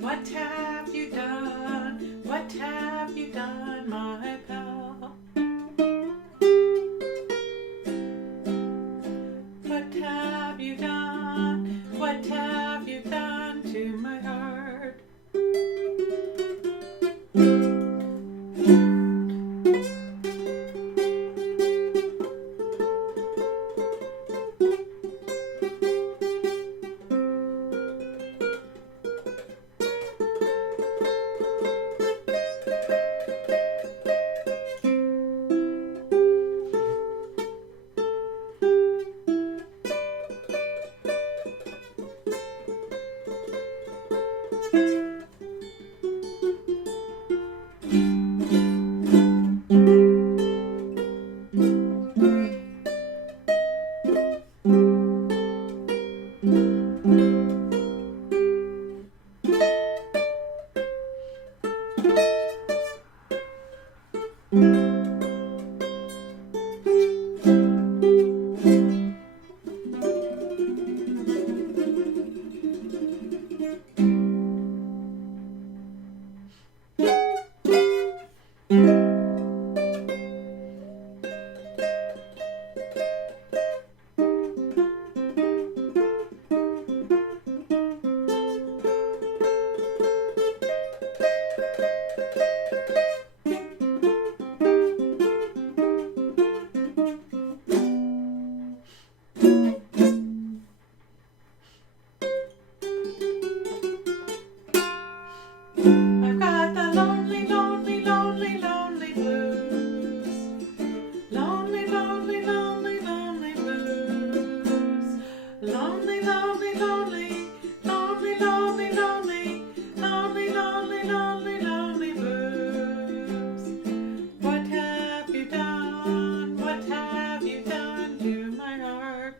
What have you done? What have you done, my pal? What have you done? What have you done to my heart? I've got the lonely, lonely, lonely, lonely blues. Lonely, lonely, lonely, lonely blues. Lonely, lonely, lonely, lonely, lonely, lonely, lonely, lonely, lonely, lonely blues. What have you done? What have you done to my heart?